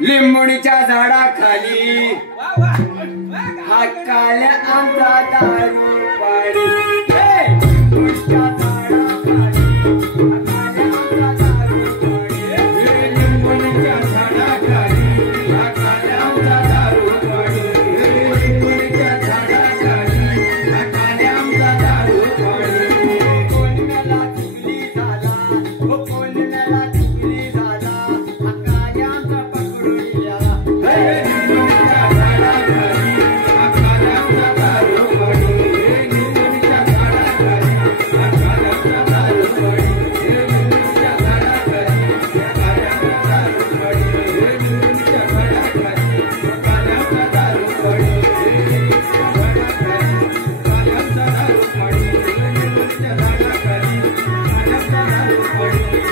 लिंबुणीच्या झाडाखाली हा काल्या आमचा दारू पाणी लिंबुणीच्या झाडाखाली हा काल्या आमचा दारू पाणी लिंबुणीच्या झाडाखाली हा काल्या आमचा दारू पाणी कोण मला चुकली झाला कोण मला चुकली झाला हा काल्या आमचा पकडून या लिंबुणीच्या झाडाखाली हा काल्या आमचा दारू पाणी लिंबुणीच्या झाडाखाली हा काल्या आमचा दारू पाणी लिंबुणीच्या झाडाखाली हा काल्या आमचा दारू पाणी लिंबुणीच्या झाडाखाली हा काल्या आमचा दारू पाणी लिंबुणीच्या झाडाखाली काल्या आमचा दारू पाणी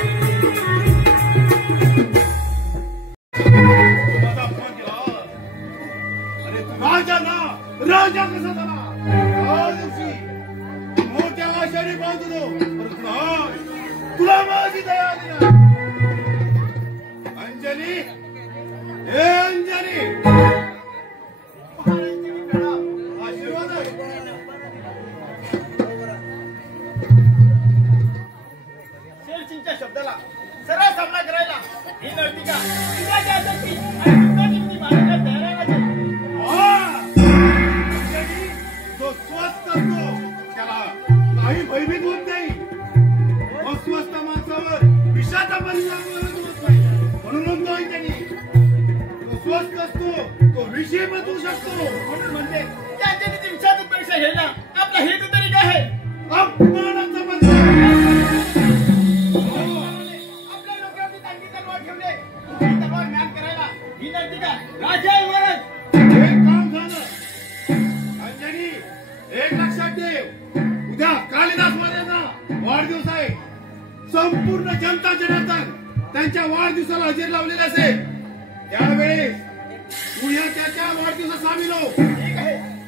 राजा ना राजा कसा झाला आज दिवशी मोठ्या आशाने बांधलो तुला माझी दया आली अंजली हे अंजली आशीर्वाद शेरचिंच्या शब्दाला सरळ सामना करायला ही नर्तिका तुझ्या आसक्ती आणि तुझ्या मारायला तयार आहे जो स्वस्थ असतो त्याला काही भयभीत होत नाही अस्वस्थ माणसावर विषाचा परिणाम होत नाही म्हणून म्हणतो त्यांनी जो स्वस्थ असतो तो विषय बदलू शकतो म्हणून म्हणते त्या विषातून परीक्षा घ्यायला आपला हेतू तरी काय आहे अपमानाचा बदला आपल्या लोकांनी त्यांनी तलवार ठेवले तलवार ज्ञान करायला ही नर्तिका राजा महाराज हे काम झालं अंजनी एक लक्षात ठेव उद्या कालिदास महाराजांचा वाढदिवस आहे संपूर्ण जनता जनार्दन त्यांच्या वाढदिवसाला हजेरी लावलेली असेल त्यावेळेस तू या त्याच्या वाढदिवसात सामील हो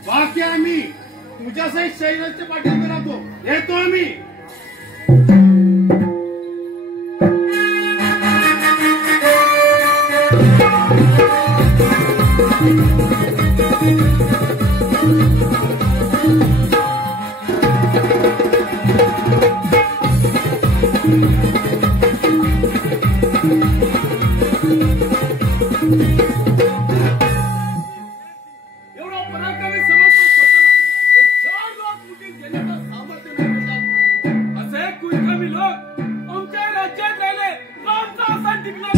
बाकी आम्ही तुझ्यासहित शैलाच्या पाठीवर राहतो येतो आम्ही एवढा पराक्रमी समजतो स्वतःला 4 लाख मुठी देण्याचं सामर्थ्य मिळवतात असे कुलकर्मी लोक आमच्या राज्यात राहिले रामचा असा टिकला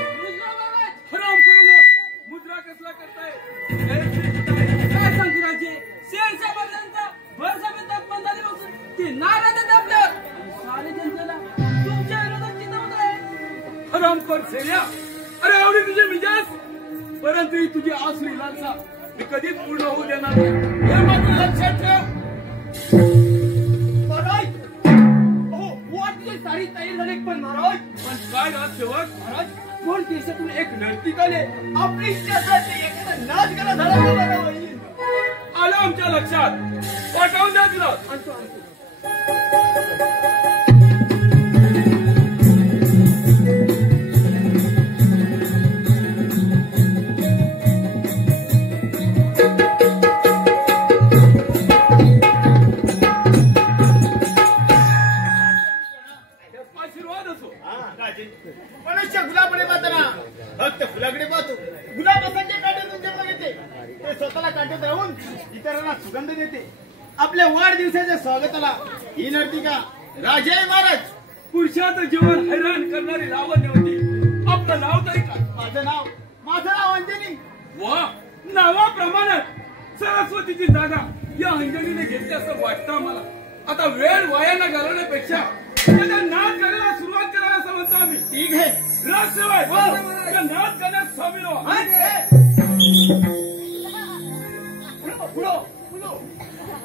हराम करून मुद्रा कसला करताय काय सांगू राजे शेरच्या बदल्यांचा भर सभेत बंधाली बसून ते नाराज आहेत आपल्यावर सारे जनतेला तुमच्या विरोधात चिंतावत आहे हरामखोर सेन्या अरे एवढी तुझी मिजाज परंतु ही तुझी आसरी लालसा मी कधीच पूर्ण होऊ देणार नाही हे मात्र लक्षात ठेव महाराज तुझी सारी तयारी झाली पण महाराज पण काय राजसेवक महाराज कोण देशातून एक नर्तिकाने आपली इच्छासाठी एखादा नाच करा झाला आलं आमच्या लक्षात पाठवून द्या तिला आणतो आशीर्वाद असो मनुष्य गुलाबकडे पाहताना फक्त फुलाकडे पाहतो गुलाब असंख्य काट्यातून जन्म घेते ते स्वतःला काट्यात राहून इतरांना सुगंध देते आपल्या वाढदिवसाच्या स्वागताला ही नर्तिका राजाई महाराज पुरुषाचं जीवन हैराण करणारी लावण्य होती आपलं नाव तरी काय माझं नाव अंजनी वा नावाप्रमाणे सरस्वतीची जागा या अंजनीने घेतली असं वाटतं मला आता वेळ वायाला घालवण्यापेक्षा त्याचा नाच करायला सुरुवात करायला असं म्हणतो आम्ही ठीक आहे राजसेवक नाच करण्यास सामील हो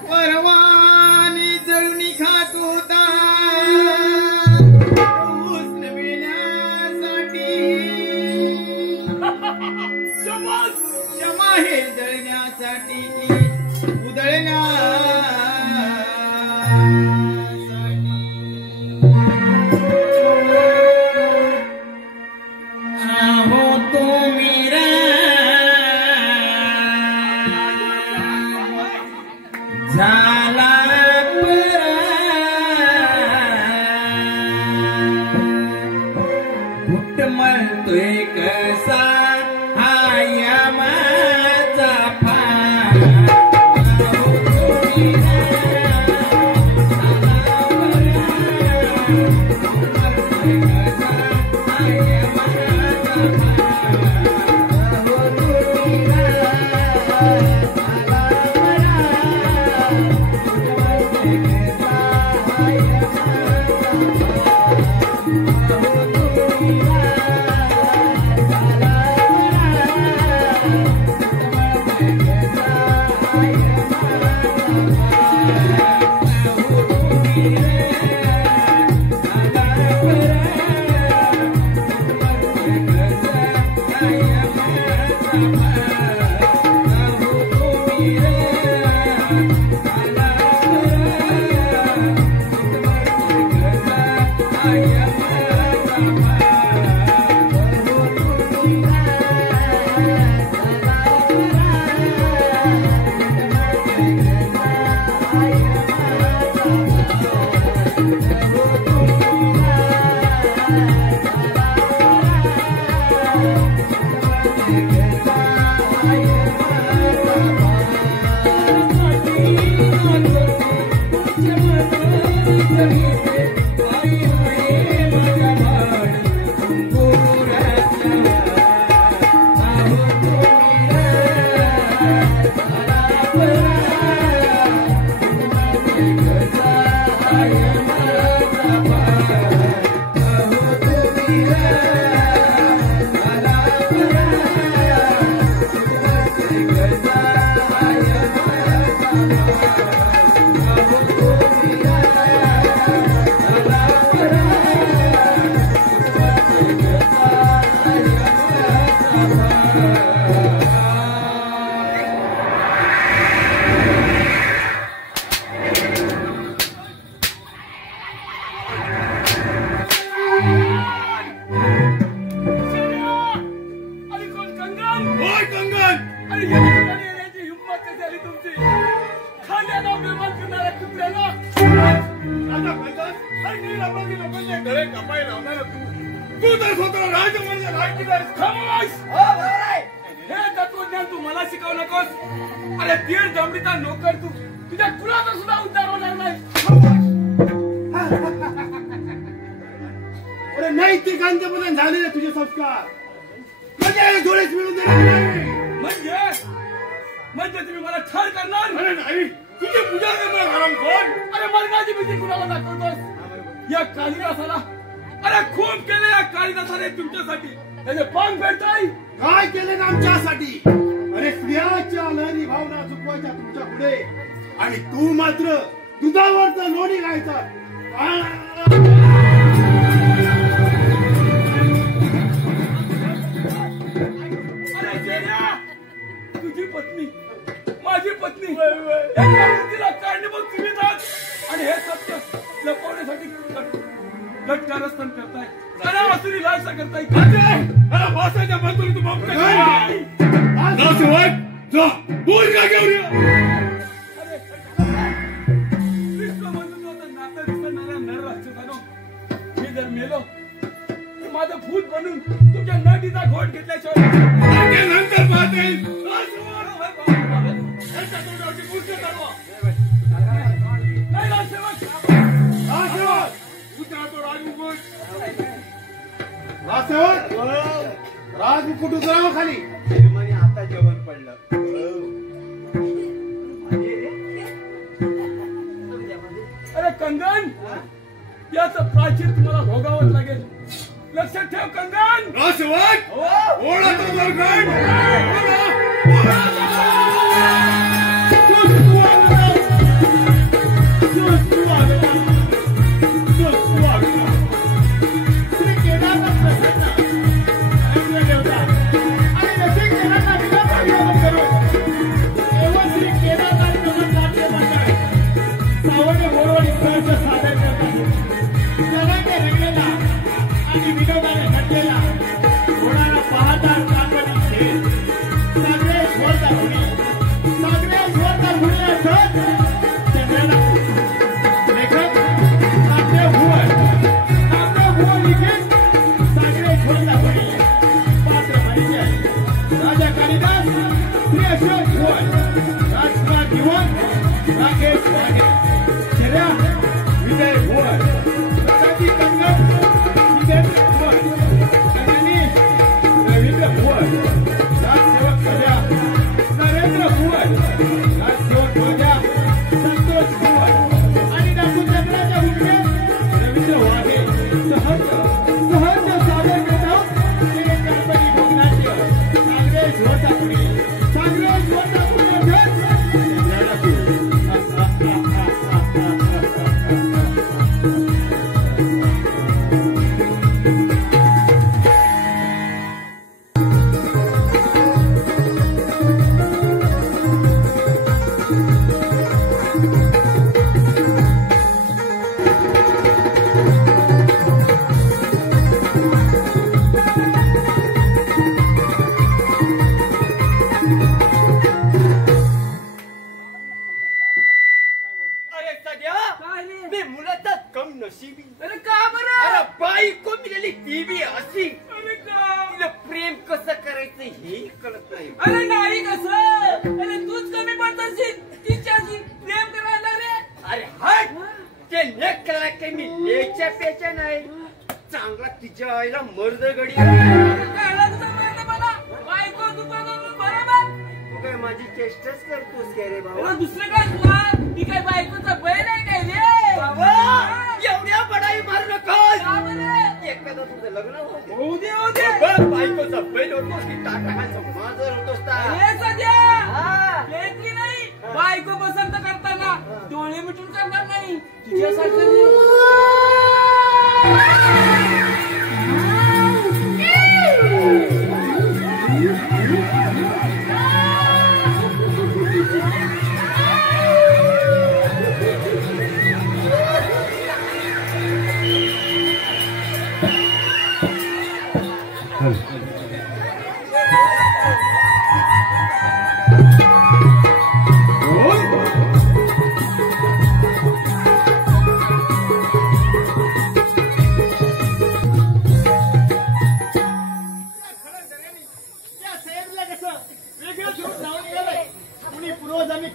परवानी जळूनी खात होता क्षमा हे जळण्यासाठी उधळण्यासाठी नैतिकांचे झाले तुझे संस्कार म्हणजे थोडेच मिळून देणार म्हणजे तुम्ही मला ठार करणार? अरे नाही, तुझी पूजा करणार हरामखोर. अरे मरणाची भीती कुणाला दाखवतोस? या कालिदासाला अरे खूप केले या कालिदासाने तुमच्यासाठी. त्याचे पान फेडताय. काय केले ना आमच्यासाठी? अरे स्त्रियाच्या लहरी भावना चुकवायच्या तुमच्या पुढे आणि तू मात्र दुधावरचा लोणी गायचा. तुझी पत्नी माझी पत्नी तिला कारणीभूत तुम्हीच आहात आणि हे सत्य लपवण्यासाठी लटकारस्थान करताय. अनावासुरी लालसा करताय. भाषाच्या बाजूला तू बोल का घेऊन ये. विश्व बंधूंचं नातं विसरणाऱ्या नर राक्षसानो मी जर मेलो तर माझं भूत बनून तुमच्या नदीचा घोट घेतल्याशिवाय नंतर पाहते. नाही राजसेवक राजमुकुट उतरावं खाली. आता जेवण पडलं. अरे कंगन याचं प्राचित तुम्हाला भोगावंच लागेल. लक्षात ठेव कंगन. राजसेवक ओळा तो दरगड. ते नेक केला की मी लेच्या पेच्या नाही चांगला तिच्या आईला मर्द गडी बायको दुकानावर बरोबर तू काय माझी चेष्टाच करतोस का रे बाबा दुसरं काय तुला ती काय बायकोचा बैल आहे काय रे बाबा एवढ्या बडाई मारू नकोस एखादं तुझं लग्न होऊ दे होऊ दे बायकोचा बैल होतोस की टाटाखालचा माजर होतोस अरे सध्या लेकरी नाही बायको पसंत करताना डोळे मिटून करणार नाही तुझ्यासारखं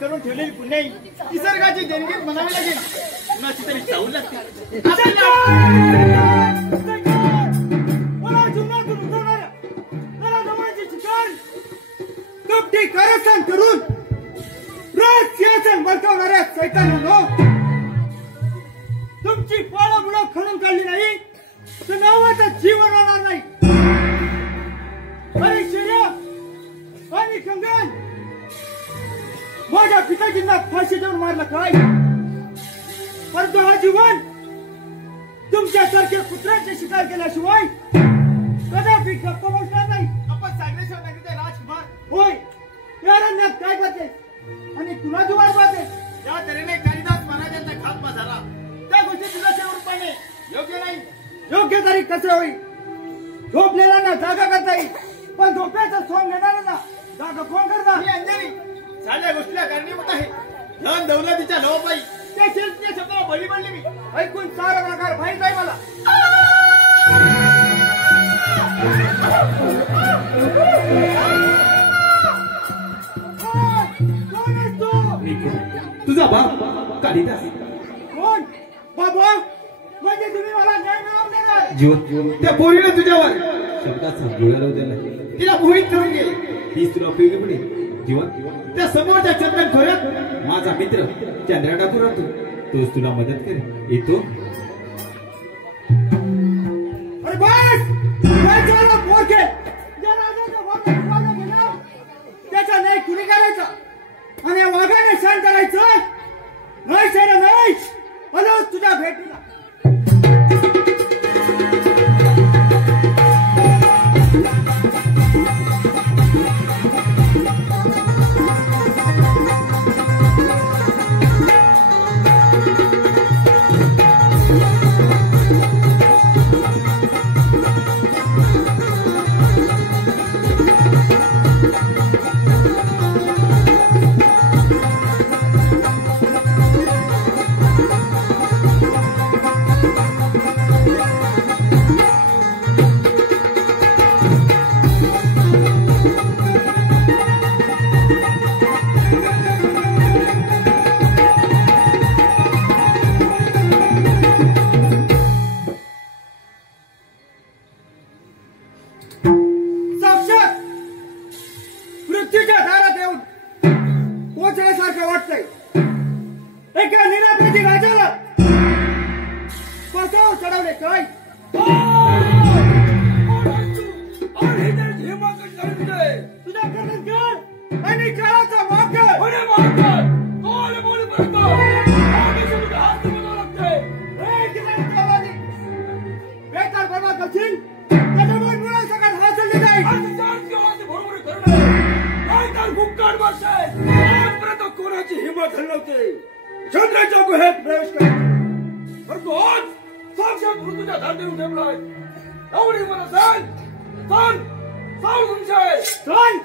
करून ठेवलेली पुण्य निसर्गाची देणगीच म्हणावी लागेल कुणाची तरी जाऊ लागते मला जीवनातून उठवणाऱ्या मला जवळची ठिकाण कपटी कारस्थान करून रोज सिंहासन बळकावणाऱ्या सैतानांनो तुमची पाळं मुळं खणून काढली नाही तर नावाचा जीवन राहणार नाही आणि शिर्या आणि कंगन माझ्या पिताजींना फाशी देऊन मारलं काय परंतु हा जीवन तुमच्यासारख्या कुत्र्याची शिकार केल्याशिवाय कदापि गप्प बसणार नाही आपण सांगण्याशिवाय नाही ते राजकुमार होय या रण्यात काय करते आणि तुला जुवार पाहते या तऱ्हेने कालिदास महाराजांचा खात्मा झाला त्या गोष्टी तुला शेवटपणे योग्य नाही योग्य तरी कसं होईल झोपलेला ना जागा करता येईल पण झोप्याचं सोंग घेणाऱ्यांना जागा कोण करता मी अंजली साध्या गोष्टीला कारणीभूत आहे धन दौलतीच्या लोभाई त्या शिल्पच्या शब्दाला बळी पडली मी ऐकून सारा प्रकार माहीत आहे मला कोण आहेस तू? तुझा बाप कालिदास कोण बाबा म्हणजे तुम्ही मला न्याय मिळवून देणार जीवन त्या पोरीने तुझ्यावर शब्दाचा गोळा लावू दिला तिला मोहित करून गेली तीच तुला उपयोगी पडेल जीवन त्या समोरच्या चंदन खोऱ्यात माझा मित्र चंद्रा डाकू राहतो तोच तुला मदत करेल येतो अरे बस काय झालं पोरके ज्या राजाचा वाघ गेला त्याचा न्याय कुणी करायचा आणि या वाघाने शांत करायचं नाही सेना नाही आलो तुझ्या भेटीला चंद्राच्या गुहेत प्रवेश करा परंतु आज साक्षात मृत्यूच्या धांदीवर ठेवलाय एवढी मला सांग सांग सांग तुमचे सांग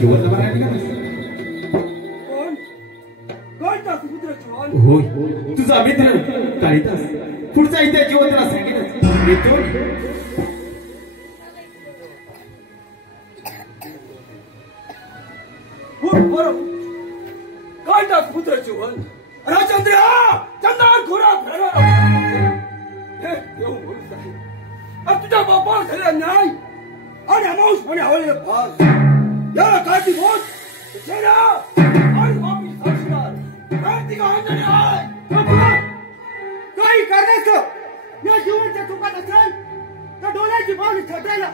जेवण बनायला निघालास? कोण काळीदास पुत्र चव्हाण. होय, तुझा मित्र काळीदास. पुढचा इतिहास जेवण तुला सांगेलच. येतो. बरोबर काळीदास पुत्र चव्हाण. राजचंद्र चंदन खोरा फेरा हे देव बोलत आहे. आज तुझ्या बापाला झालेला न्याय आणि अमावस्याने हवलेले फास याला काळजी बोध सेना आणि बापी साक्षीदार क्रांतिक अंजनी आहे. काही करण्याचं या जीवनाच्या चुकात असेल तर डोळ्याची पावली छटायला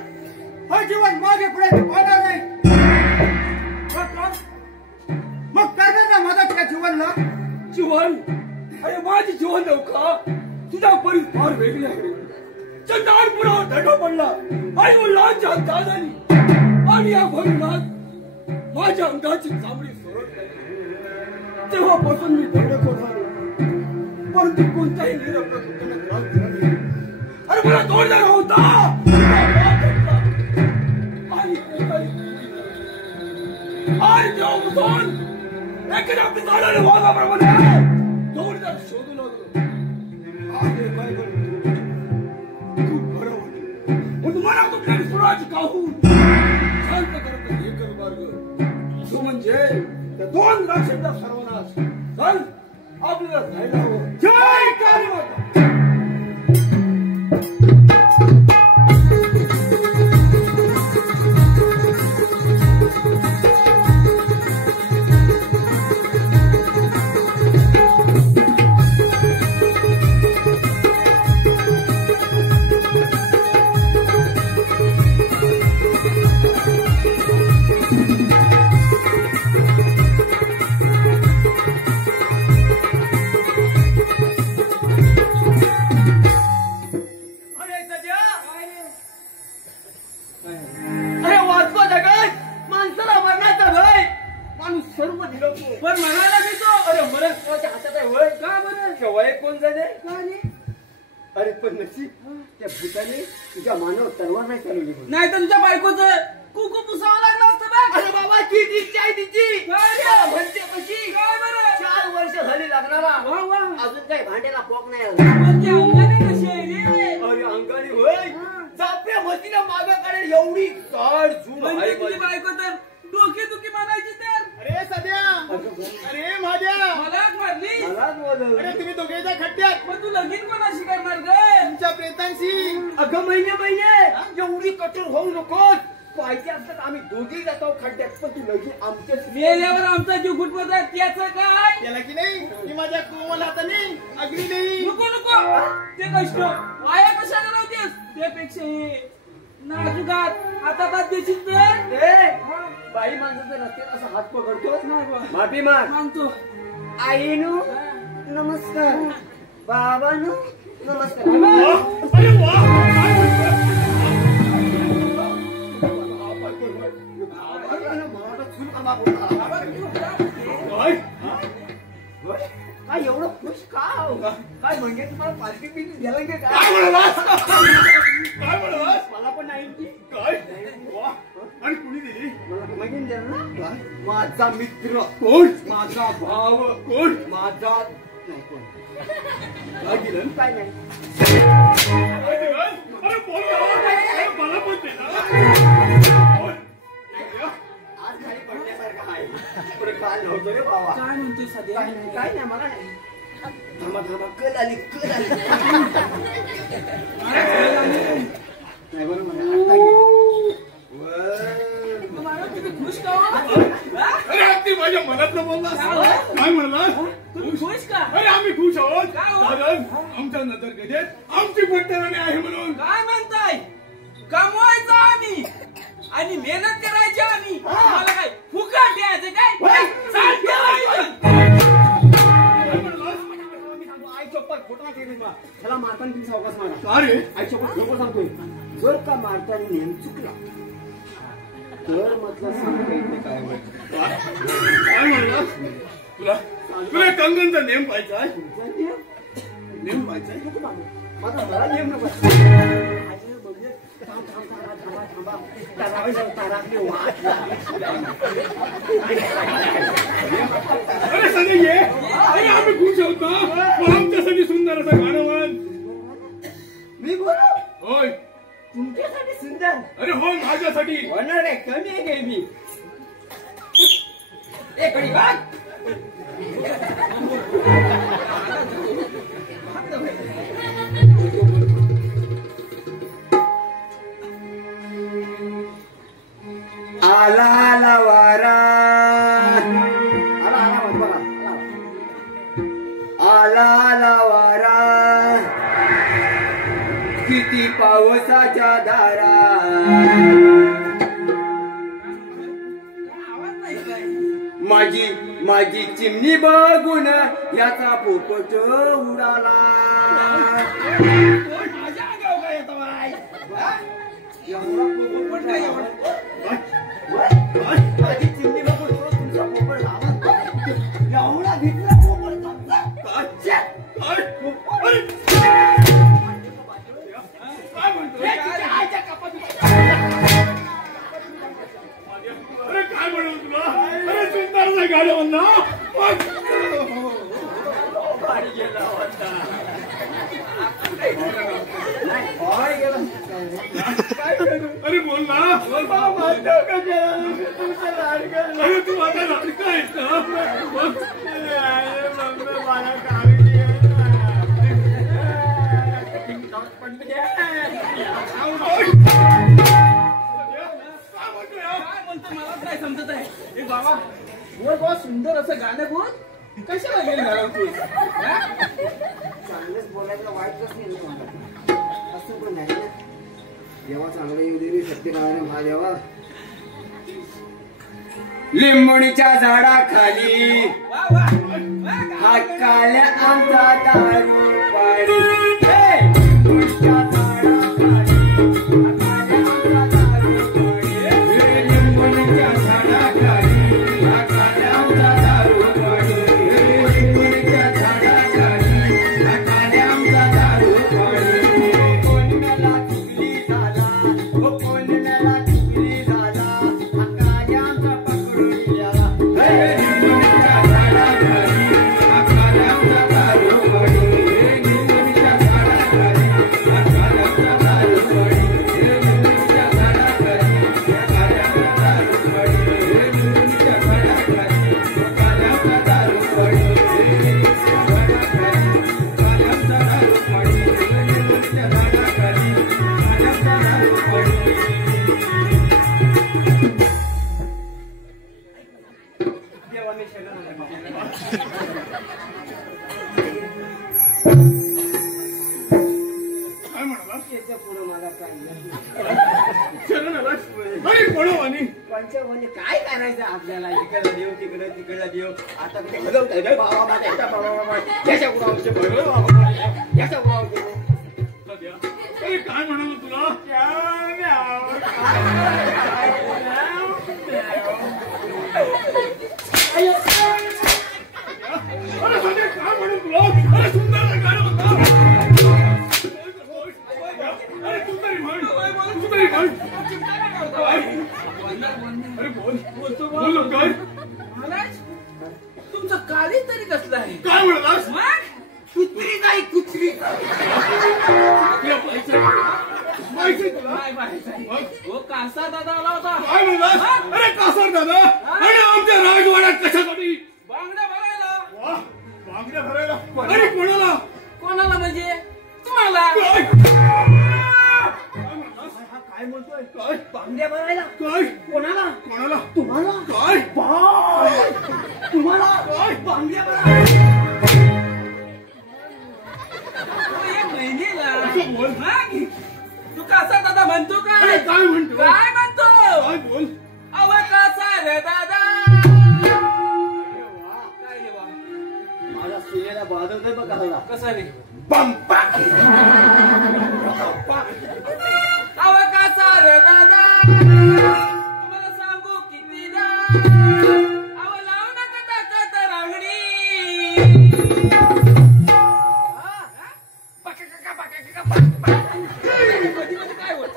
हा जीवन मागे पुढे पाहणार नाही. मग करण्याचा मदत या जीवनला जीवन अरे माझी जीवन नौका तुझा परी फार वेगळी आहे. चंदानपुरावर धडा पडला आई मुलांच्या दादानी आणि या भविष्यात माझ्या अंगाची चामडी सोडत नाही. तेव्हापासून मी धडक होत आलो परंतु कोणत्याही निरपराध व्यक्तीला त्रास दिला नाही. अरे मला तोडणार होता आणि तेव्हापासून एखाद्या पिताळाने वाघाप्रमाणे जोरदार शोधू लागलो. आहे काय करू खूप बरं होतं पण तुम्हाला कुठल्या स्वराची काहून शांत करत एकच मार्ग तो म्हणजे त्या दोन राक्षसांचा सर्वनाश. चल आपल्याला जायला हवं. जय काली माता. नाही तर तुझ्या बायकोचं कुकू पुसावं लागलं असतं बघ. अरे बाबा किती इच्छा आहे तिची काय म्हणते कशी काय बरं 4 वर्ष झाली लग्नाला वा वा अजून काही भांड्याला पोक नाही आला. म्हणजे अंगाने कशी आहे रे. अरे अंगाने होय चाप्या मतीनं मागं काढेल एवढी जाड झूड म्हणजे आहे तुझी बाई. बायको तर डोकी दुखी म्हणायची तर. अरे सध्या अरे माझ्या मला मारली. अरे तुम्ही दोघेच्या खड्ड्यात मग तू लगीन कोणाशी करणार ग. तुमच्या प्रेतांशी. अगं महिने एवढी कठोर होऊ नकोस. पाहिजे असतात आम्ही दोघेही जातो खड्ड्यात पण तू लगेच आमच्याच मेल्यावर आमचा जीव गुटमत आहे त्याचं काय. त्याला की नाही की माझ्या कोमल हाताने अग्नी देई. नको नको ते कष्ट वाया कशाला नव्हतेस. त्यापेक्षा हे नाजुकात हातात देशील तर बाई माणसाचा रस्त्यात असा हात पकडतो नाही माफी माग. सांगतो आईनो नमस्कार बाबानो नमस्कार. अरे वा काय एवढं खुश का काय म्हणजे तुम्हाला पार्टी पिटी द्यायला की काय काय म्हणालास काय म्हणालास मला पण नाही की काय वा आणि कुणी दिली मला मागीन द्या ना. माझा मित्र कोण माझा भाव कोण माझा नाही कोण काय दिलं काय नाही. काय दिलं अरे बोल ना अरे मला पण दे ना बोल. आज खाली पडण्यासारखं आहे पुढे काय नव्हतं रे बाबा. काय म्हणतोय सध्या. काय नाही मला नाही. थांबा थांबा कल आली नाही बरं मला मला तुम्ही खुश का हो? अरे अगदी माझ्या मनात बोललास काय म्हणला तुम्ही खुश का. अरे आम्ही खुश आहोत का हो? कारण आमच्या नजर गजेत आमची पट्टराणी आहे म्हणून. काय म्हणताय कमवायचं आम्ही आणि मेहनत करायची आम्ही. मला काय फुकट द्यायचं काय चालतं. आई चप्पल खोटा केली बा त्याला मारताना किती सावकाश मारा. अरे आई चप्पल नको सांगतोय जर का मारताना नेम चुकला तर म्हटलं सांगता येत नाही काय काय म्हणलास तुला तुला कंगनचा नेम पाहिजे आहे नेम पाहिजे माझा मला नेम नको अरे सगळे ये. अरे आम्ही खुश होतो. आमच्यासाठी सुंदर असं गाणं म्हण. मी बोलू होय. तुमच्यासाठी सुंदर. अरे हो माझ्यासाठी. होणार आहे कमी आहे काय मी एक कडी बाग आला आला वारा आला आला वारा किती पावसाच्या धारा माझी माझी चिमणी बघून याचा पोपट उडाला माझ्या अंगावर काय येतं बाई? एवढा पोपट काय एवढा? माझी चिमणी बघून तुमचा पोपट लावा एवढा घेतला पोपट तुमचा काय म्हणतो? अरे काय म्हणू तुला? अरे सुंदर असं गाणं म्हण ना. अरे बोल ना. अरे तू आता लाडका आहेस ना. काय म्हणतो मलाच नाही समजत आहे. ए बाबा बोल बाबा सुंदर असं गाणं बोल. कशाला गेली घालवतोय? चांगलंच बोलायला वाईटच नाही मला. असं पण नाही ना. देवा चांगलं येऊ दे सत्यनारायण महादेवा. लिंबुणीच्या झाडाखाली वा वा वा हा काल्या आमचा दारू पाणी लिंबुणीच्या झाडाखाली हा काल्या आमचा दारू पाणी लिंबुणीच्या झाडाखाली हा काल्या आमचा दारू पाणी. लिंबुणीच्या झाडाखाली हा काल्या आमचा दारू पाणी. कोण मला चुकली झाला हो कोण मला चुकली झाला हा काल्या आमचा पकडून गेला लिंबुणीच्या झाडाखाली हा काल्या आमचा दारू पाणी. लिंबुणीच्या झाडाखाली हा काल्या आमचा दारू पाणी. लिंबुणीच्या झाडाखाली हा काल्या आमचा दारू पाणी. लिंबुणीच्या झाडाखाली हा काल्या आमचा दारू पाणी. लिंबुणीच्या झाडाखाली काल्या आमचा दारू पाणी. लिंबुणीच्या झाडाखाली काल्या आमचा दारू पाणी. देवा मी शरण काय म्हणाला? त्याच्या पुढं मला काय शरण आलास? अरे पळो आणि पंचवने काय करायचं आपल्याला इकडे देव तिकडे तिकडे देव आता कुठे बघवतोय रे बाबा माझा याचा बाबा याच्या गुणावरचे बघ बाबा याच्या गुणावरचे अरे काय म्हणालो तुला? अरे संजय काय म्हणू तुला? अरे सुंदर गाणं म्हणतो. अरे तू तरी म्हण. तू तरी म्हण. अरे बोल. बोल लवकर. महाराज तुमचं काळी तरी कसलं आहे? काय म्हणालास? मग कुत्री नाही कुत्री तुला माहिती आहे तुला? काय माहिती हो कासा दादा आला होता काय म्हणालास? अरे कासार दादा आणि आमच्या राजवाड्यात कशासाठी? बांगड्या बघायला. वा, बांगड्या भरायला. अरे कोणाला? कोणाला म्हणजे तुम्हाला. काय? काय म्हणालास? हा काय म्हणतोय काय? बांगड्या भरायला काय? कोणाला कोणाला? तुम्हाला काय? बाय तुम्हाला काय? बांगड्या भरायला हो, एक महिनेला. असं बोल. मग तू कासा दादा म्हणतो अरे काय? काय म्हणतो? काय म्हणतो? काय बोल? अव कासा रे दादा. काय रे वा? माझा सुनेला बाजवतोय बघ हल्ला कसा रे? पंपा. अव कासा रे दादा. तुम्हाला सांगू कितीदा. अव लावू नका ताकद रांगडी. कधी कधी काय होत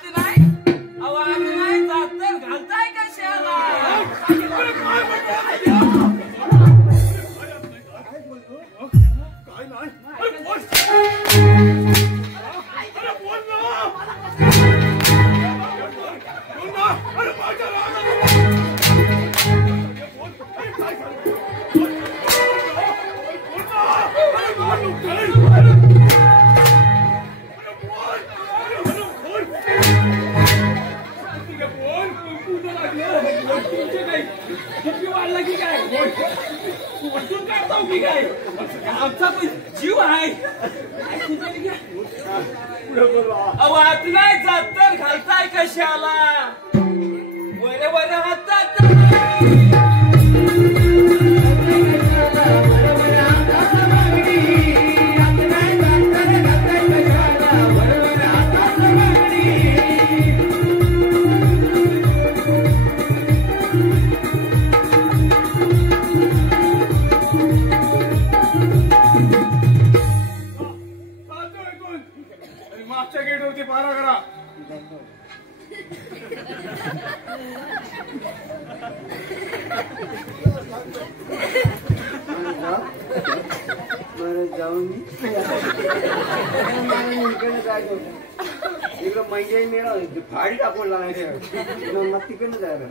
आत नाही अहो आत नाही जात तर घालताय कशाला काय नाही अरे बोल अरे बोल ना बोल ना अरे माझ्या वाढला की काय वरतून काढताव की काय आमचा पण जीव आहे अहो आत नाही जात तर घालताय कशाला वर वर हातात मागच्या गेटवरती पारा करा जाऊन इकडे काय करतो इकडं म्हणजे मिळालं फाडी टाकून लागायचं मग तिकडनं जायला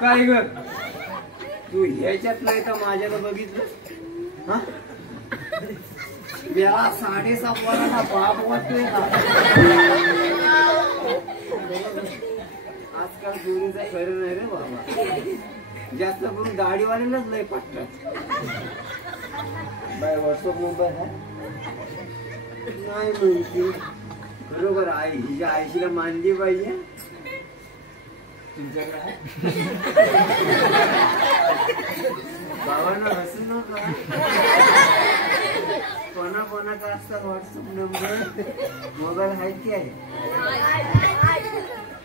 काय ग तू ह्याच्यात नाही तर माझ्याला बघितलं हा मला 7:30 वाजता बाप वाटतोय का आजकाल चोरीचा खरं नाही रे बाबा जास्त करून दाढीवाल्यालाच लय पटतात बाय व्हॉट्सअप नंबर आहे नाही म्हणते बरोबर आई हिच्या आईशीला मानली पाहिजे तुमच्याकडे बाबांना हसू नका कोणाकोणाचा असतात व्हॉट्सअप नंबर मोबाईल आहे की आहे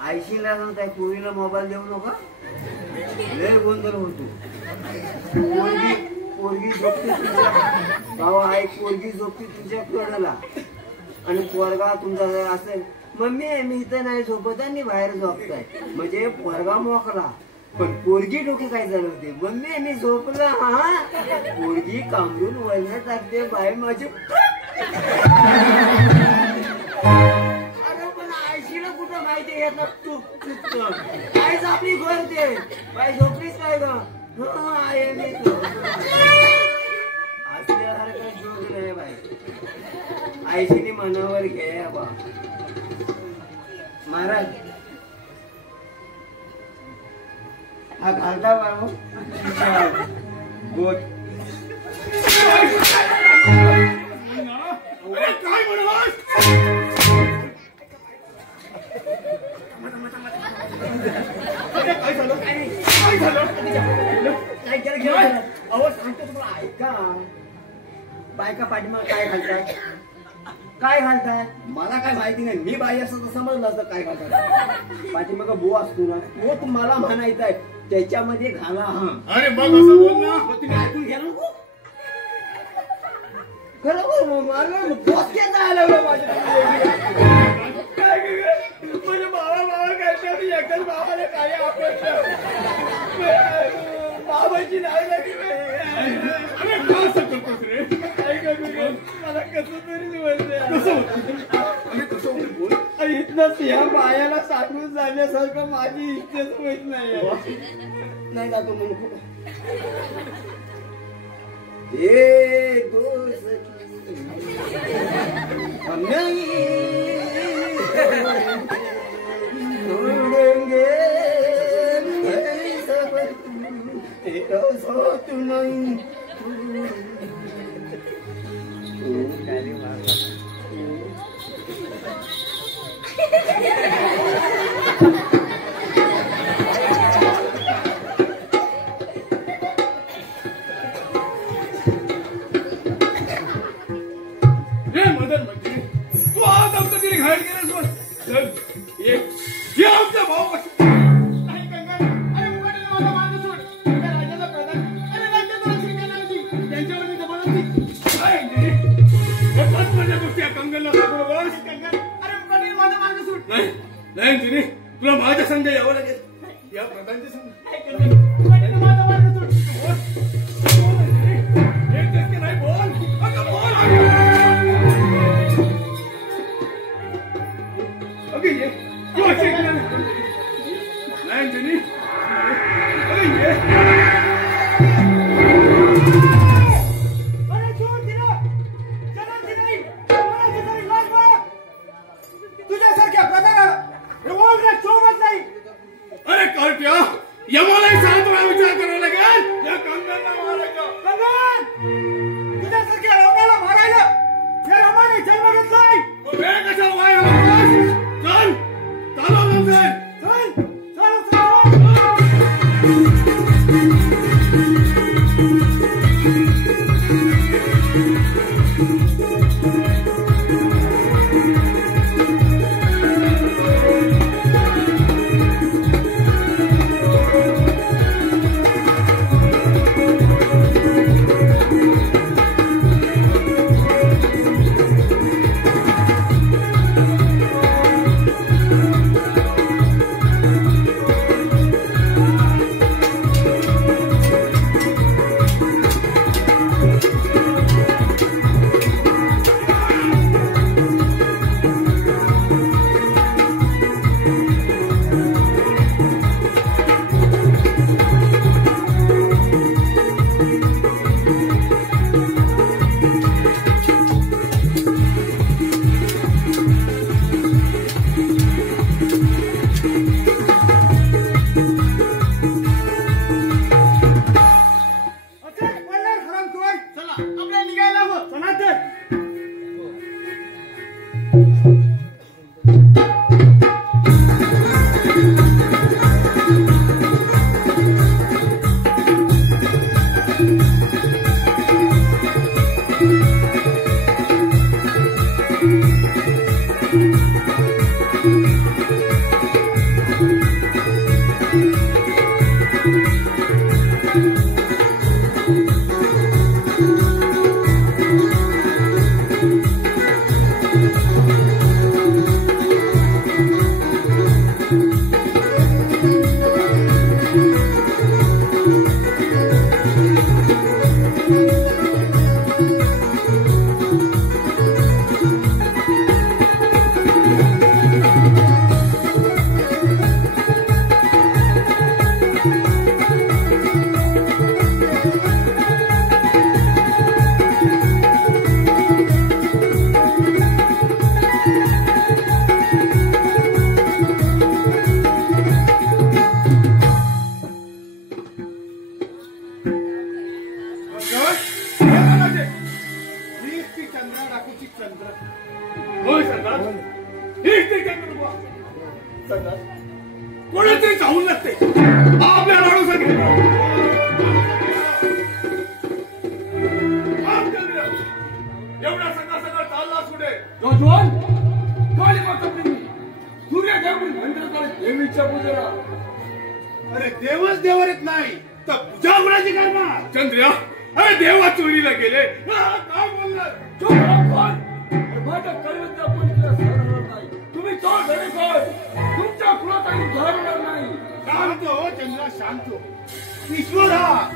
आईशीला काय पोरीला मोबाईल देऊ नका लय गोंधळ होतो पोरगी झोपते तुझ्या बाबा आहे पोरगी झोपते तुझ्या कडेला आणि पोरगा तुमचा असेल मम्मी मी इथं नाही झोपत आणि बाहेर झोपताय म्हणजे पोरगा मोकला पण पोरगी डोके काय झालं होते मम्मी मी झोपला हा पोरगी कांबरून वळण्यात टाकते बाई माझी अरे पण आयशीला कुठं माहिती येतात तू कायच आपली घर ते बाई झोपलीच काय ग आहे मी असल्यासारखं झोप नाही बाई आयशीने मनावर घे बा महाराज हा घालता बाबू गोट काय म्हणालास काय झालं काय झालं काय केलं अहो सांगतो तुम्हाला ऐका बायका पाठीमाग काय घालतात काय घालतात मला काय माहिती नाही मी बाई असं तर समजलं असतं काय घालतात पाठीमाग बो असतो ना तो तुम्हाला म्हणायचा आहे त्याच्यामध्ये घाला हा अरे मग असं बोल ना तुम्ही ऐकून घ्या नको खरं मला बोसक्यात जायला लागलं माझ्या म्हणजे बाबा करता मी एकच बाबाला काय अपेक्षा बाबाची नाही लागली अरे का असं करतोस रे काय करू मला कसं तरी कसं बोल इथनच या बायाला साठवून जाण्यासारखं माझी इच्छाच होत नाही जातो म्हणून ए दोस्त हम नहीं छोड़ेंगे सफर तेरा साथ नहीं मदन म्हणजे तू आज आमचं तरी घाट केलंस बस चल एक हे आमचा भाऊ नाही कंगाल अरे मुकाटीने माझा मार्ग सोड त्या राजाचा प्रधान अरे राज्यात श्रीकांत त्यांच्यावर जबरदस्ती नाही नाही अंजनी, तुला माझ्या संघ यावं लागेल. या प्रधानच्या संघ नाही बोल. अगं बोल. अगं ये तू असे नाही अंजनी. अगं ये. तुझ्यासारख्या प्रकाराला चोमत नाही. अरे कार्ट्या, यमालाही 7 वेळा विचार करावा लागेल या कंगनाला मारायचं. तुझ्यासारख्या रमाला मारायला या रमाने जन्म घेतलाय. वेळ कशाला वाया घालवतोस? चल चालव लवकर. चल कोणीतरी चाहून लागते आपल्या लाडूसाठी. एवढा सकाळ सकाळ चालला पुढे देवीच्या पूजेला. अरे देवच देवरच नाही तर पूजा कुणाची करणार? चंद्रिया, अरे देवा चोरीला गेले काय बोलणार? माझ्या कळवत्या पूजेला सर होणार नाही. तुम्ही तो घरी काय तुमच्या कुळात काही घर होणार नाही. शांत हो चंद्रा, शांत हो. ईश्वर हा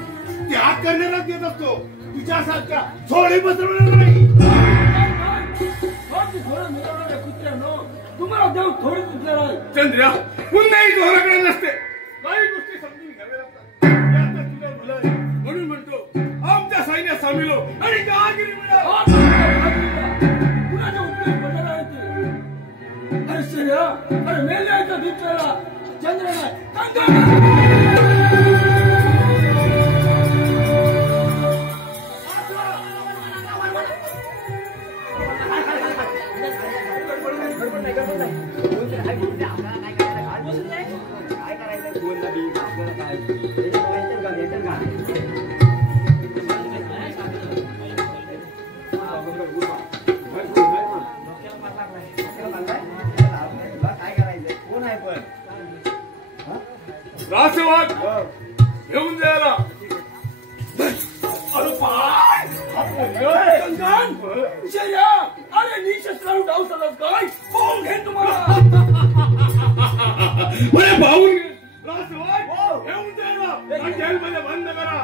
त्याग करण्याला देत असतो, तुझ्यासारख्या झोळे बसवणार नाही. मिळवणाऱ्या कुत्र्यानो तुम्हाला देव थोडी तुटलेला आहे. चंद्रिया, पुन्हाही जोराकडे नसते. काही गोष्टी समजून घ्याव्या लागतात. तुझ्या मुलं आहे म्हणून म्हणतो आमच्या सैन्यात सामील हो आणि जहागिरी मिळव. कुणाचा उपयोग पडला आहे ते? अरे श्रेया, अरे मेल्याच्या भिक्षेला चंद्राला राष्ट्रवाद घेऊन जायला. अरे पाय कंगन, अरे निशस्त्र डाव चालत काय? कोण घेईन तुम्हाला? मला पाहून येऊन द्या जेलमध्ये बंद करा.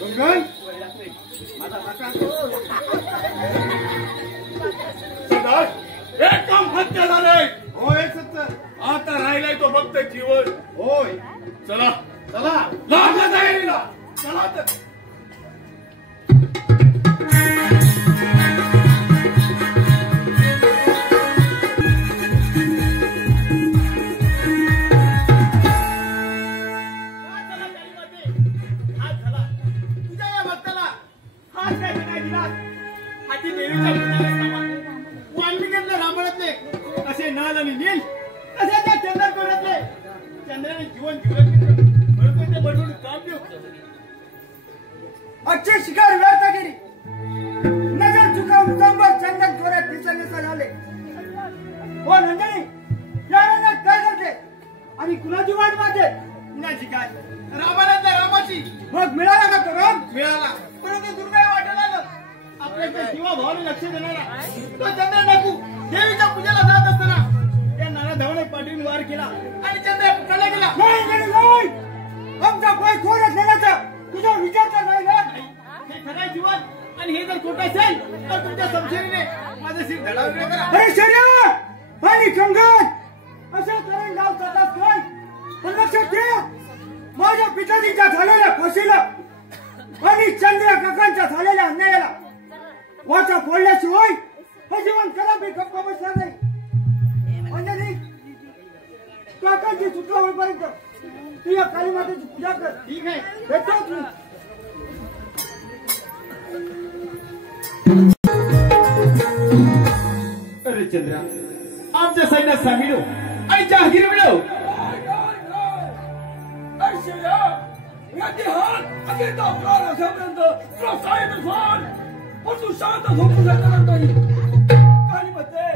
कंगन सरदार एक काम हत्या झालंय. होय सत्तर. आता राहिलाय तो फक्त जीवन. होय चला चला लागला तयारीला. चला तर. असे नाल आणि नील असे त्या चंद्रकोरातले चंद्राने जीवन जीवन ते बनवून काम देऊ. अच्छी शिकार व्यर्थ केली. नजर चुकावून कंबर चंदन खोऱ्यात दिसण्याचा झाले. हो नंदिनी या रंगात काय करते आणि कुणाची वाट पाहते? कुणाची काय रामाला तर रामाची. मग मिळाला का तो राम? मिळाला परंतु दुर्दैव वाटायला आलं. आपल्याकडे जीवा भावाने लक्ष देणारा तो चंद्र टाकू देवीच्या पूजेला जात असताना त्या नाना धावणे पाठीने वार केला आणि चंद्र पुकारला गेला. नाही नाही नाही आमचा पाय खोऱ्यात नेण्याचा तुझा विचारचा नाही ना. हे खरं आहे जीवन आणि हे जर खोटं असेल तर तुमच्या संशयाने माझं शिर धडावले करा. अरे शर्या आणि कंगन असे करून गाव चालत नाही. पण लक्षात ठेव माझ्या पिताजीच्या झालेल्या फाशीला आणि चंद्र काकांच्या झालेल्या अन्यायाला वाचा फोडल्याशिवाय हे जीवन कदापि गप्प बसणार नाही. अंजली काकांची सुटका होईपर्यंत तू या काली मातेची पूजा कर. ठीक आहे भेटतो तू. अरे चंद्रा आमच्या सैन्यात सामील हो आणि जहागीर मिळव. तू शांत झोपू शकणार नाही. आणि म्हणते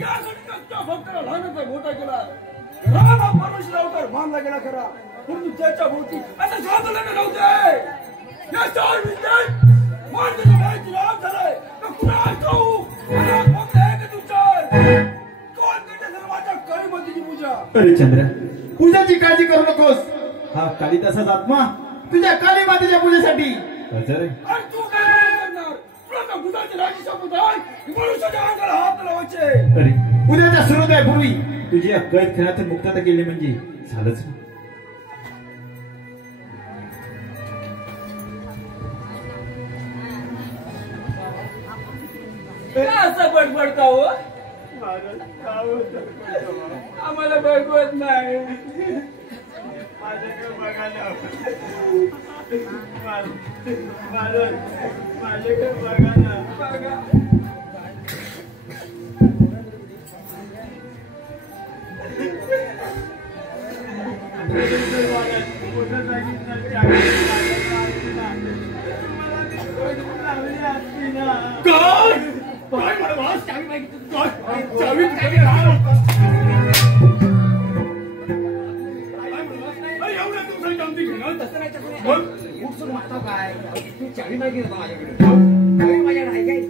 यासाठी त्या भक्ताला लहानाचा मोठा केला. राम हा परमेश्वर अवतार मानला गेला खरा परंतु त्याच्या भोवती असं साधलं नव्हते. या चार विद्येत माणसाच्या बाळाची राम झालाय तर कुणाला जाऊ कोण करते सर्वांच्या काळीमातीची पूजा. अरे चंद्रा पूजाची काळजी करू नकोस. हा कालिदासाचा आत्मा तुझ्या काली मातेच्या पूजेसाठी हजर आहे. आणि तू काय करणार? तुला बुधाची राजी संबोधान मनुष्याच्या अंगाला हात लावायचे. अरे उद्याच्या सूर्योदयापूर्वी तुझी या कैद खेळातून मुक्तता केली म्हणजे झालंच. असं बडबडता हो आम्हाला बडबड नाही. माझ्याकडे बघायला माझ्याकडे बघायला बघा काय म्हणा चावी मागितली. चावी तुझ्याकडे राहणार. एवढ्या दिवसांची आमची घेणं तसं नाही तसं मग उठसून मागतो काय तू चावी माहिती होता माझ्याकडे. माझ्याकडे आहे काय?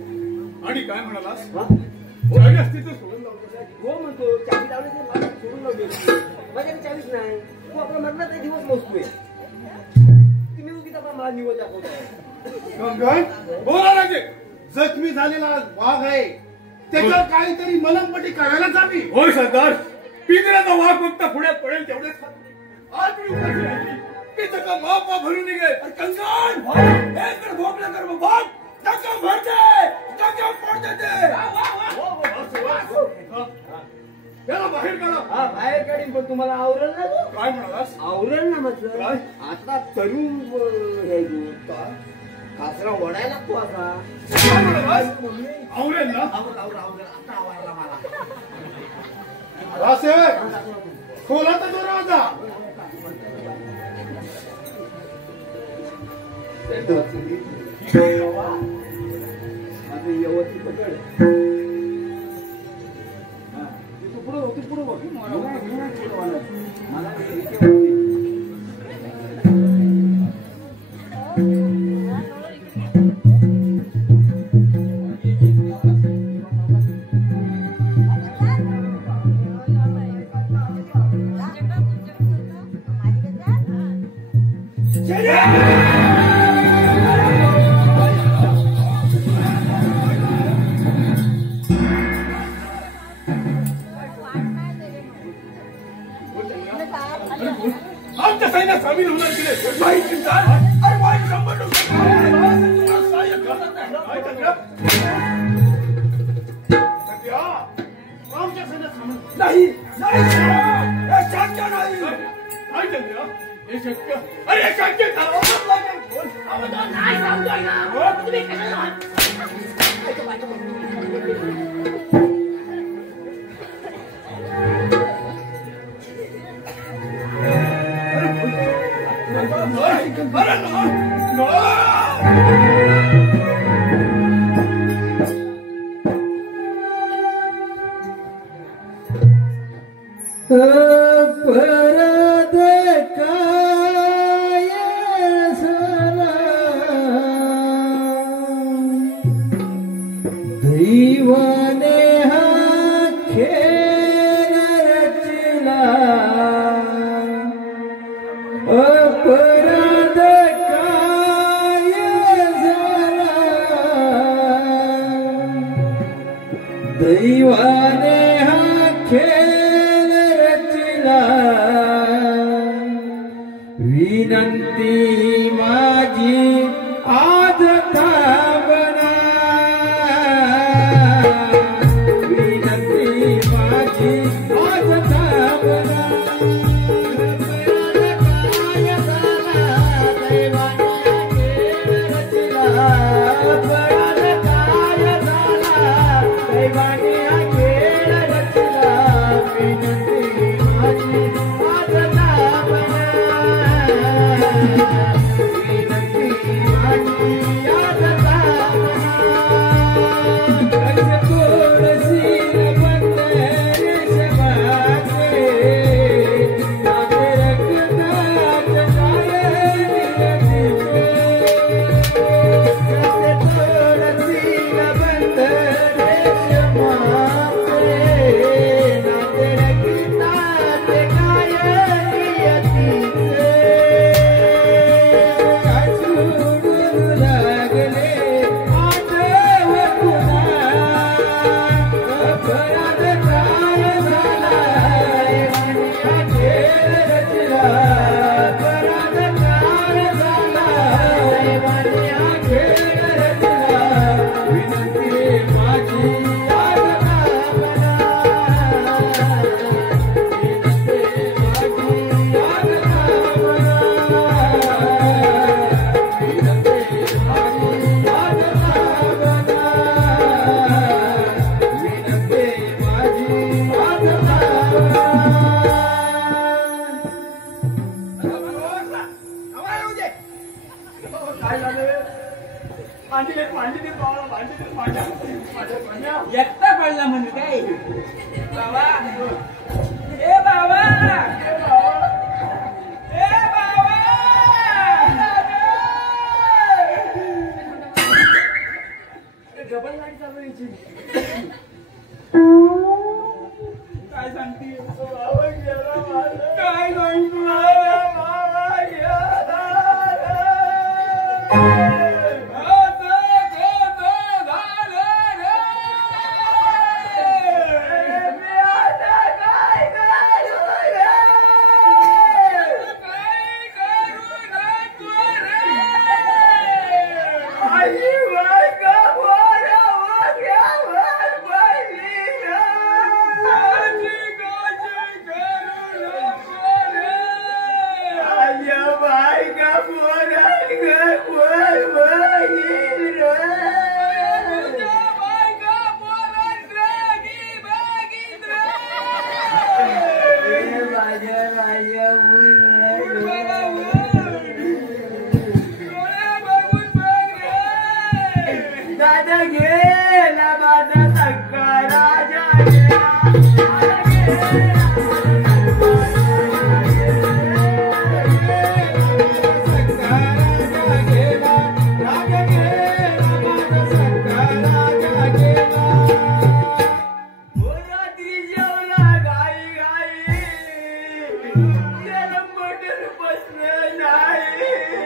आणि काय म्हणालास चावी असती तर सोडून लावतो. हो म्हणतो चावी लावली तर मला सोडून लावली. माझ्याकडे चावीच नाही. तू आपला मरणाचा दिवस मोजतोय. तुम्ही उगीच आपला मला निवड दाखवतो. कंगन बोला राजे जखमी झालेला वाघ आहे त्याच्यावर काहीतरी मलमपट्टी करायलाच हवी. होय सरदार पिंजऱ्याचा वाघ फक्त पुढ्यात पडेल तेवढेच आज मी उपाशी राहिली की त्याचा मापा भरून निघेल. कंगन हे तर भोगलं कर बाबा टक्का भरते टक्का पडते ते. त्याला बाहेर काढा. हा बाहेर काढीन पण तुम्हाला आवरण ना तो. काय म्हणालास आवरण ना म्हटलं. काय? आता तरुण हे कासरा ओढायला लागतो आता. काय म्हणालास आवरेल ना आवरण आवरण आवरण आता आवरायला मला. रासेवक खोला तर दरवाजा. माझं यवती पकड. तू पुढं बघ. मला आमच्या सैन्यात सामील होणार गेले काही चिंता अरे वाईट संबंध आमच्या सैन्यात सामील नाही हे शक्य नाही काय चंद्र हे शक्य अरे हे शक्य नाही सांगतोय ना तुम्ही कशाला परद काय झाला दैवाने हा खेळ रचला अपराध काय झाला दैवाने हा खेळ रचला विनंती माझी आज थांबना विनंती माझी आज थांबना एकटा पडला म्हणजे काय बाबा ए बाबा ए बाबा डबल लाईट चालू यायची काय सांगते काय दादा गेला माझा सक्का राजा गेला नाही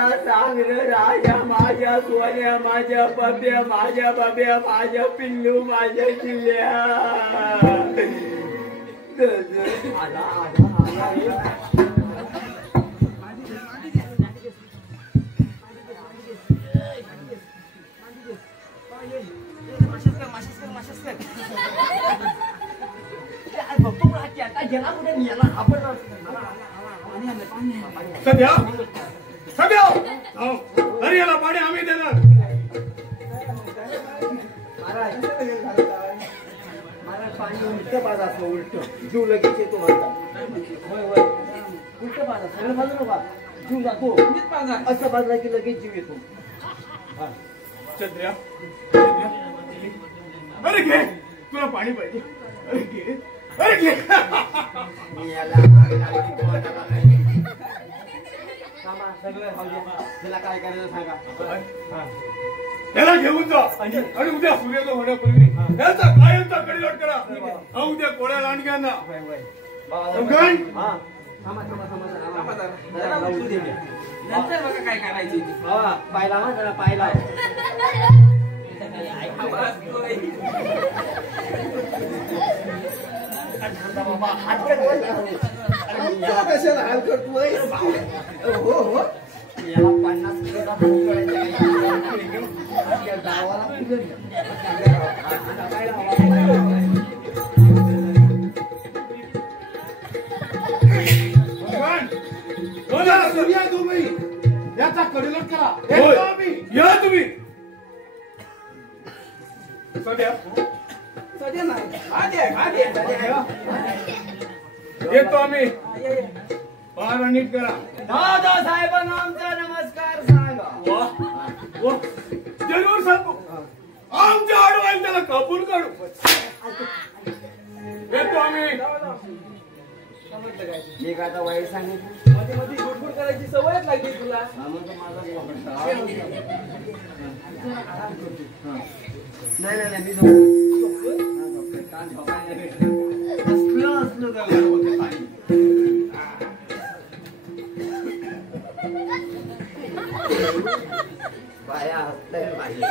मला सांग रे राजा, माझ्या सोन्या, माझ्या पप्या, माझ्या बाब्या, माझ्या पिल्लू, माझ्या किल्ल्या. आला आला आला. सध्या सध्या अरे याला पाणी आम्ही देणार. महाराज पाणी उलट पाज असं उलट जीव लगेच येतो म्हणतात. होय होय उलट पाज सगळं बाजू नका जीव जातो असं बाजला की लगेच जीव येतो. सध्या अरे घे तुला पाणी पाहिजे. अरे घे अरे घे. त्याला काय करायचं सांगा. त्याला घेऊन जा आणि उद्या सूर्योदय होण्यापूर्वी त्याचा कायमचा कडिलोट करा. उद्या कोळ्या लांडग्यांना नंतर बघा काय करायचं. पाहिला ना त्याला पाहिला. कशाला हाल करतोय. हो हो याला 50 किलो गावाला तुम्ही याचा कडिलोट करा. या तुम्ही सध्या सध्या नाही येतो आम्ही. फार नीट करा. दादा साहेबांना आमचा नमस्कार सांगा. वा जरूर सांगू. आमच्या आडवायला त्याला कापून काढू. येतो आम्ही. मी काय आता वाईट सांगितलं. मध्ये मध्ये गुडगुड करायची सवयच लागली तुला. नाही नाही नाही मी कान झोपायला भेटलं असलं त्याला होतं पाणी. बाया हसताय पाहिजे.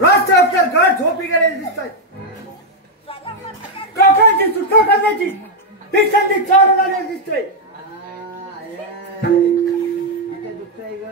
राष्ट्राच्या गाठ झोपी गेलेली दिसतात. काकांची सुटका करण्याची ती संधी चालू झालेली दिसते. दुखतंय ग.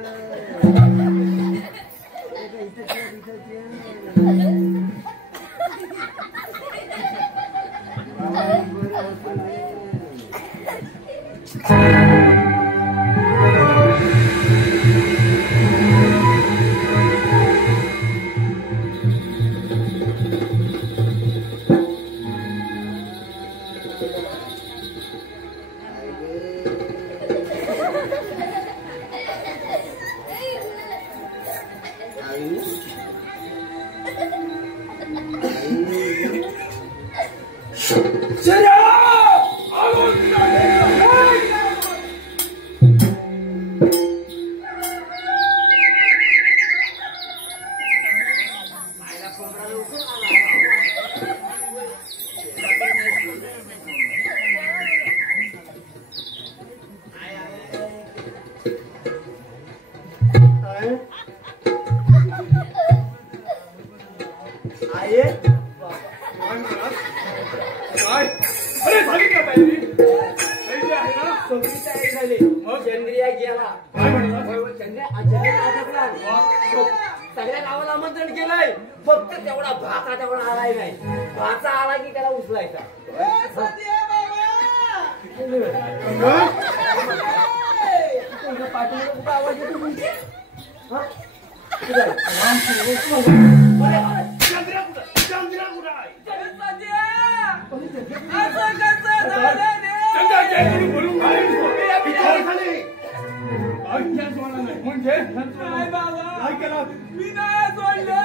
सगळ्या गावाला आमंत्रण केलंय. फक्त तेवढा भाचा तेवढा आलाय नाही. भाचा आला की त्याला उचलायचा. पाठीला कुठं आवाज येतो तुमची. म्हणजे नाही बाबा काय केलं. मी नाही सोडले.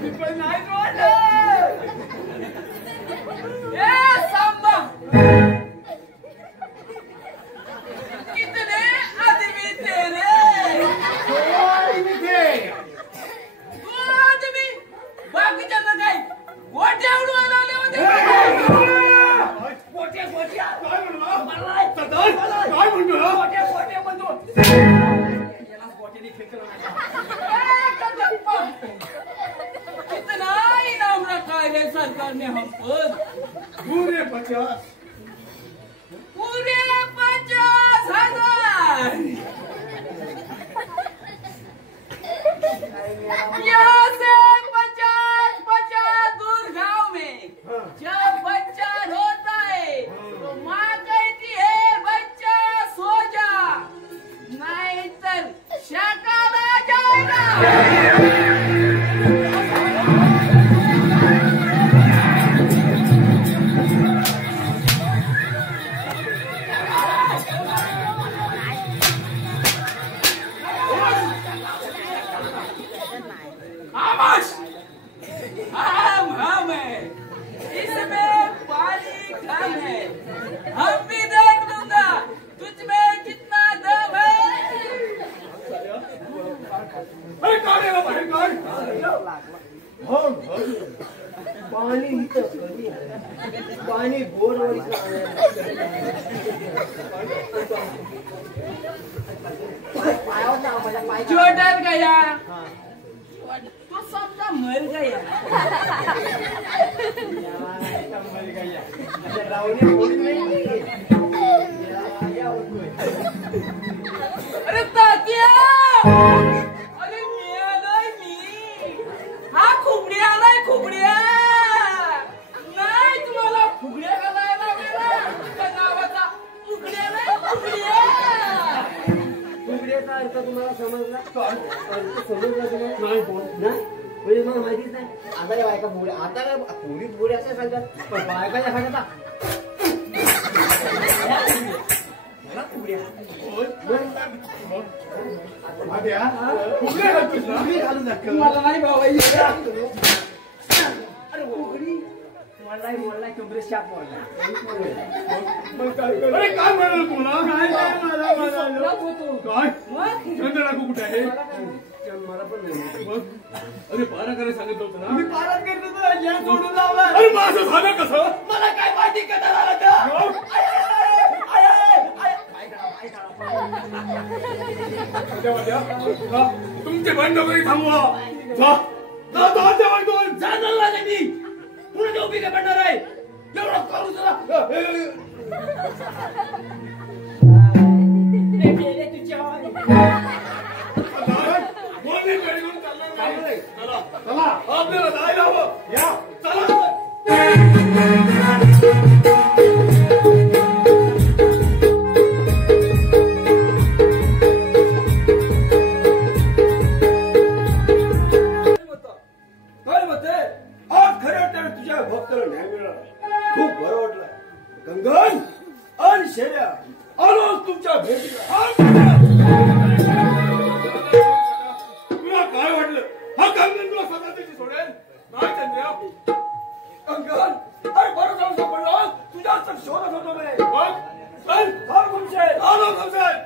मी पण नाही ए 50. पुरे 50,000। यहाँ से 50 दूर गांव में जब बच्चा रोता है तो माँ कहती है बच्चा सो जा, नहीं तो शक्ल आ जाएगा। खामोश, हम है, इसमें पानी कम है, हम भी देख लूंगा तुझ में कितना दम है। अरे कौन है वो बाहर कौन? पाणी इथं पाणी बोरवर छोटा गया तो सबका मर गया। अरे तात्या, अरे मी आलोय मी, हा खुबड्या आलाय खुबड्या। नाही तुम्हाला फुगड्या घालायला लागला त्या गावाचा फुगड्या नाही फुगड्या। फुगड्याचा अर्थ तुम्हाला समजला? अर्थ समजला तुम्हाला? नाही म्हणजे मला माहितीच नाही. आता काय बायका फुगड्या, आता काय पोरी फुगड्या असं सांगतात, पण बायकाच्या सांगता मला फुगड्या आद्या, फुगड्या घालतोस ना? फुगडी घालू नका. मला नाही भाऊ अरे फुगडी मोडलाय कमरे शाप मोडलाय. अरे काय म्हणाल तुला? काय काय मला म्हणाल? होतो काय? मग चंद्र डाकू कुठे आहे? मला पण नाही. मग? अरे पारा करायला सांगितलं होतं ना? मी पारात करतो तर या सोडून लावला. अरे मग असं झालं कसं? मला काय माहिती का झाला का? तुमचे बंड वगैरे थांबवा. जा जाणार नाही मी. पुढे जाऊ मी काय करणार आहे? एवढं करू तुला. बोलणे कडे घेऊन चालणार नाही. चला आपल्याला जायला हवं. या चला. काय म्हणते? आज खऱ्या अर्थाने तुझ्या भक्ताला न्याय मिळाला. खूप बरं वाटलं. गंगन आणि शेऱ्या आलोच तुमच्या भेटीला. तुला काय वाटलं? हा कंगन तुला स्वतःची सोडेल? नाही चंद्र. गंगन अरे बरं जाऊन सापडलो. तुझ्याच तर शोधत होतो म्हणे. मग चल. थांब तुमचे. आलो खामसाहेब.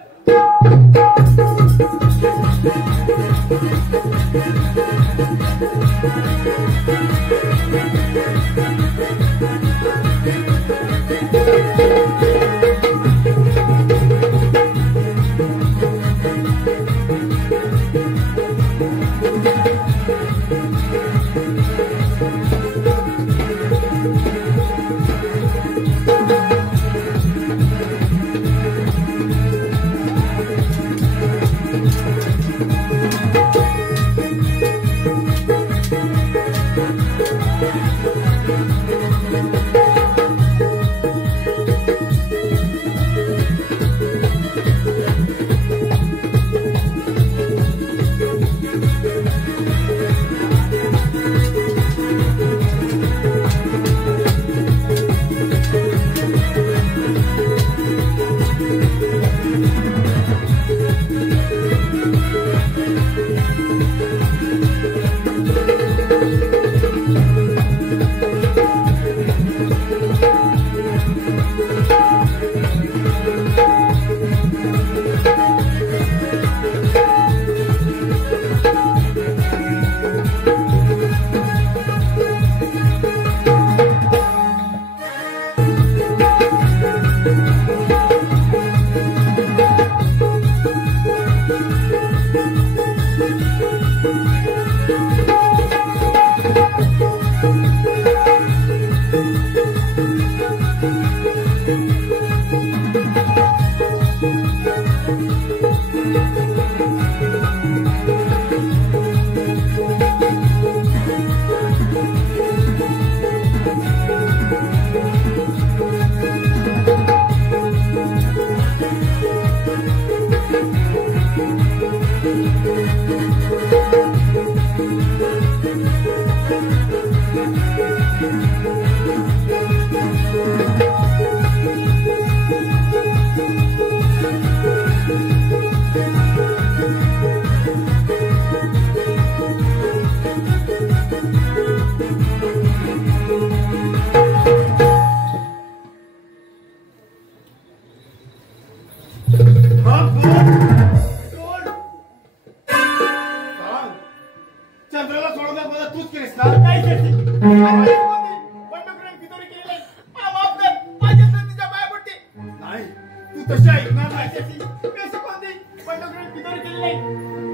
तू तशी ऐकणार नाही मी असं कोणती पंढरपूर पितोरी केली नाही.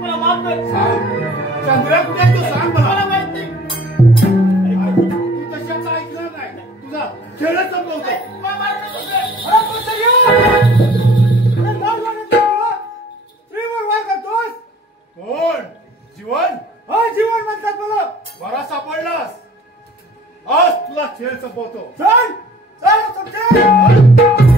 मला माफ कर. सांग चंद्रा कुठे आहे तू सांग मला मला माहित नाही. तू तशाच ऐकणार नाही तुझा खेळच संपवतो मला मारू नको सर. अरे पुस्तकी! अरे लाल वाणी तुला! श्रीवर वाय करतोस? कोण जीवन हा जीवन म्हणतात मला. बरा सापडलास आज तुला खेळ संपवतो चल! चल तुमचे!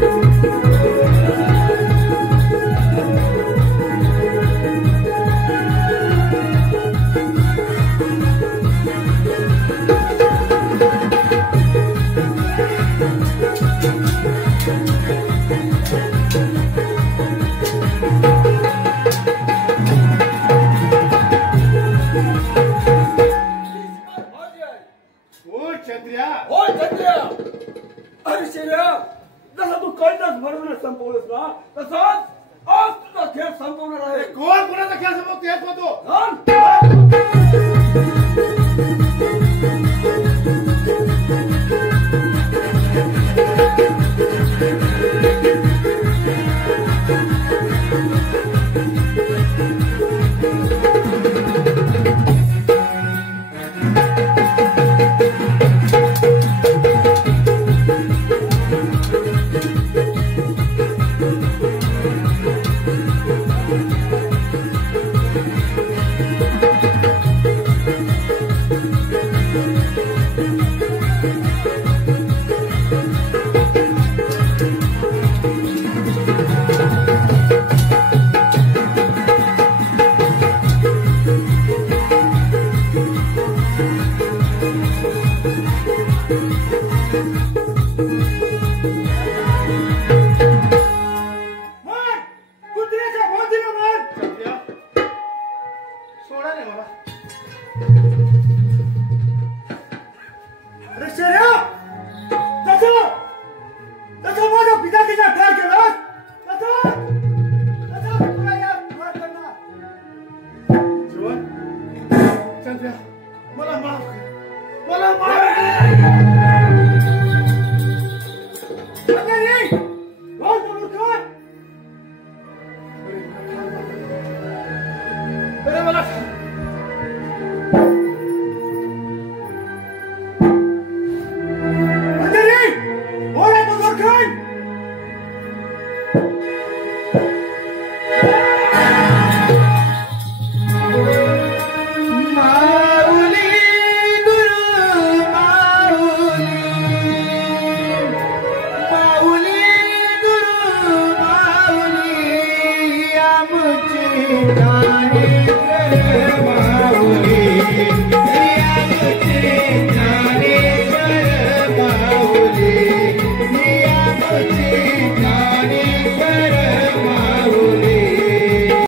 कोण चंद्र्या ओ चंद्या! अरे शेऱ्या! जसा तू कैलास भरून संपवलंस ना तसाच आज तुझा खेळ संपवणार आहे. कोण कोणाचा खेळ संपवतो हेच होतो चल!